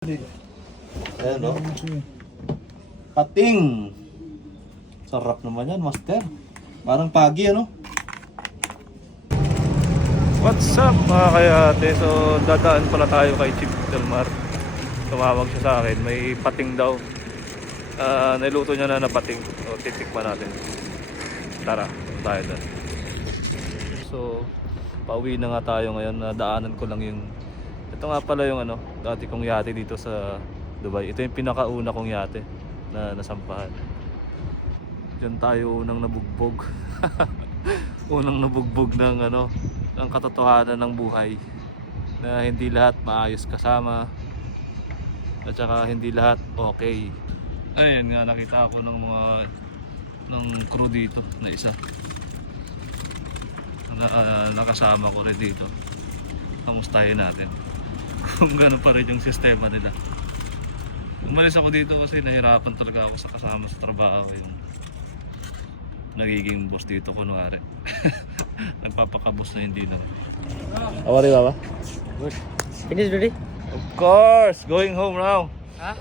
Ayan o. Pating. Sarap naman yan, master. Parang pagi ano. What's up mga kayate? So dadaan pala tayo kay Chief Delmar. Tumawag siya sa akin, may pating daw. Niluto niya na pating. So titikman natin. Tara, tayo doon. So pauwi na nga tayo ngayon. Nadaanan ko lang yung ito nga pala yung dati kong yate dito sa Dubai. Ito yung pinakauna kong yate na nasampahan. Diyan tayo unang nabugbog. Unang nabugbog ng ng katotohanan ng buhay, na hindi lahat maayos kasama at saka hindi lahat okay. Ayun nga, nakita ako ng crew dito na isa nakasama ko rin dito. Kamustahin natin kung gano'n pa rin yung sistema nila. Umalis ako dito kasi nahirapan talaga ako sa kasama sa trabaho, yung nagiging boss dito kunwari. Nagpapakabos na hindi naman. How are you, Baba? Good. Finish ready? Of course! Going home now. Huh?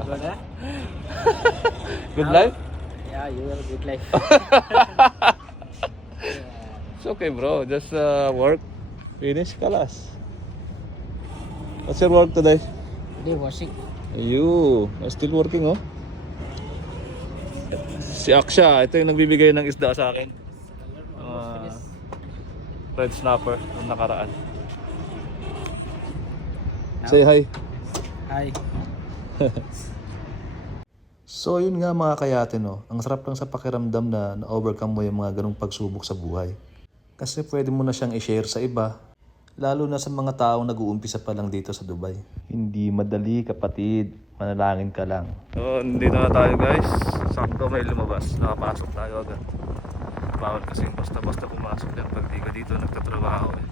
Good, huh? Good life? Yeah, you have a good life. It's okay, bro. Just work. Finish, kalas. What's your work today? Today washing. You are still working, oh. Si Aksha, ito yung nagbibigay ng isda sa akin. Red snapper nung nakaraan. Say hi. Hi. So yun nga mga kayate no. Ang sarap lang sa pakiramdam na na-overcome mo yung mga ganong pagsubok sa buhay. Kasi pwede mo na siyang i-share sa iba. Lalo na sa mga taong nag-uumpisa pa lang dito sa Dubai. Hindi madali kapatid. Manalangin ka lang. So, nandito na tayo guys. Sakto may lumabas. Nakapasok tayo agad. Bawal kasi basta-basta pumasok yan pag di ka dito nagtatrabaho eh.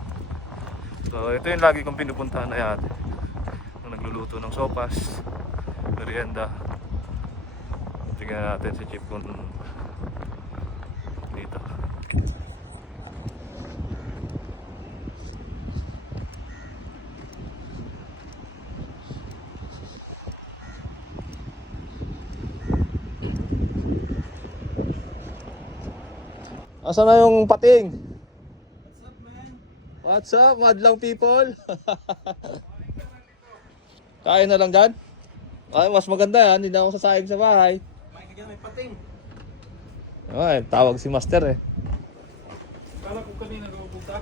So ito yung lagi kong pinupuntahan na yate. Nung nagluluto ng sopas, merienda. Tingnan natin si Chief kung dito. Asan na yung pating? What's up man? What's up, madlang people? Kain na lang dyan? Ay, mas maganda yan, hindi na ako sasayang sa bahay. May kagyan may pating. Ay, tawag si Master eh. Kala ko kanina pupunta.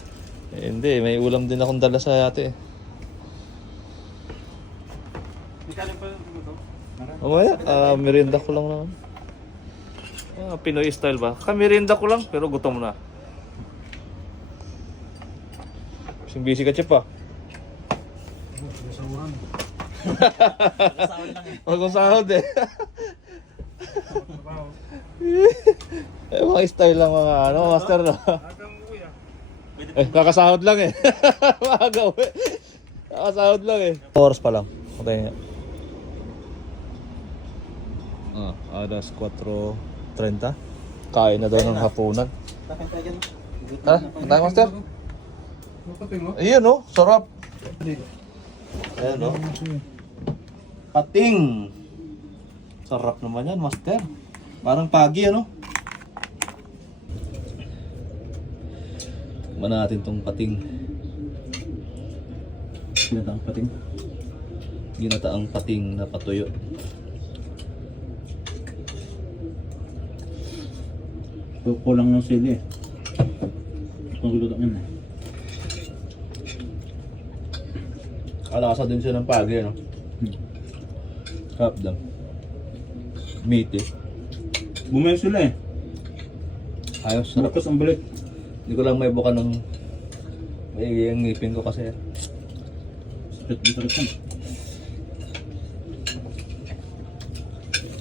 Hindi, may ulam din akong dala sa yate eh. May kanin pa ito. Mamaya, merienda ko lang naman. Pinoy style ba? Merienda ko lang, pero gutom na. Busy ka, Chip ah. Huwag sahod eh. Mga style lang mga master no? Eh, kakasahod lang eh. Maaga uwi. Kakasahod lang eh. Oras pa lang. Okay nga. Alas 4:30. Kain na daw ng hapunan. Kain tayo dyan. Ha? Tayo, master? Ayun oh, sarap. Ayan o. Pating. Sarap naman yan, master. Parang pagi ano. Tikman natin tong pating. Ginataang pating. Ginataang pating na patuyo. Kulang ng sili eh. Pagluto yun eh. Kalasa din siya ng pagi ano. Sarap daw. Meaty. Bumaya sila eh. Ayos, sarap. Bukas ang balik. Hindi ko lang may buka ng may ngipin ko kasi. Sakit dito rin.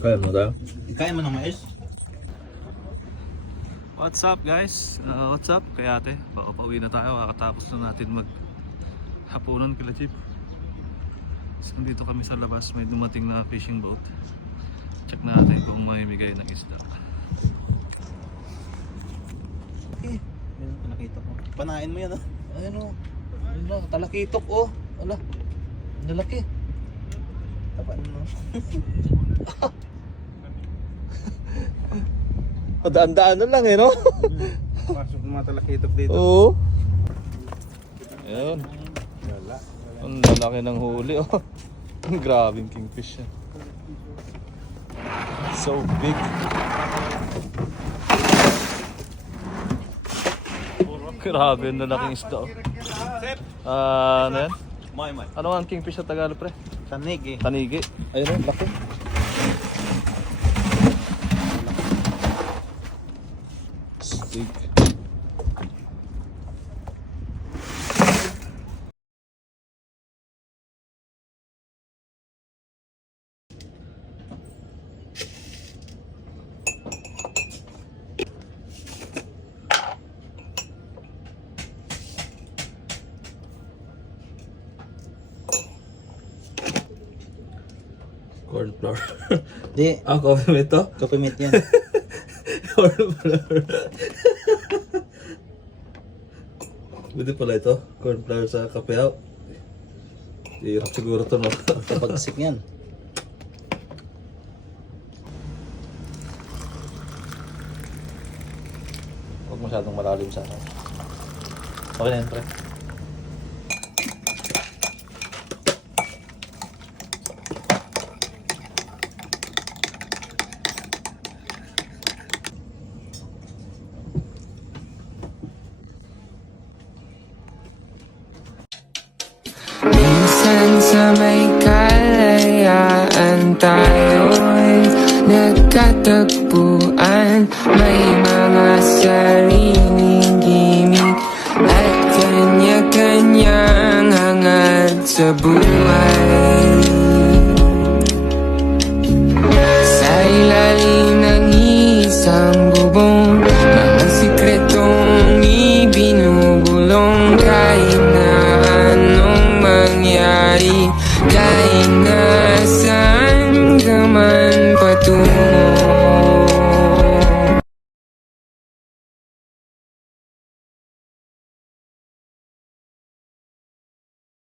Kaya mo tayo? Kaya mo ng mais? What's up guys? What's up? Kaya ate, pauwi na tayo. Kakatapos na natin maghapunan kila Chip. So, nandito kami sa labas, may dumating na fishing boat. Check natin kung mamimigay ng isda. Nakita ko. Panain mo yan ah. Ayan o. Talakitok oh. Ala. Lalaki. Daan-daan na lang eh, no? Pasok ng mga talakitok dito. Oo. Ayun. Ang lalaki ng huli, oh. Grabing kingfish yan. So big. Grabe yung lalaking isda, oh. Ano yan? Ano ang kingfish sa Tagalog, pre? Tanig eh. Tanigi. Ayun, oh, laki. Stick. Corn flour. Di, Coffee mate to? kapimit yan. Corn flour. Pwede pala ito. Corn flour sa kapeaw. Hirap siguro ito, no? Kapagsik yan. Huwag masyadong malalim sa ano. Okay na yan, pre. Minsan sa may kalayaan tayo'y nagkatagpuan. May mga sariling gimmick at kanya-kanyang hangad sa buhay.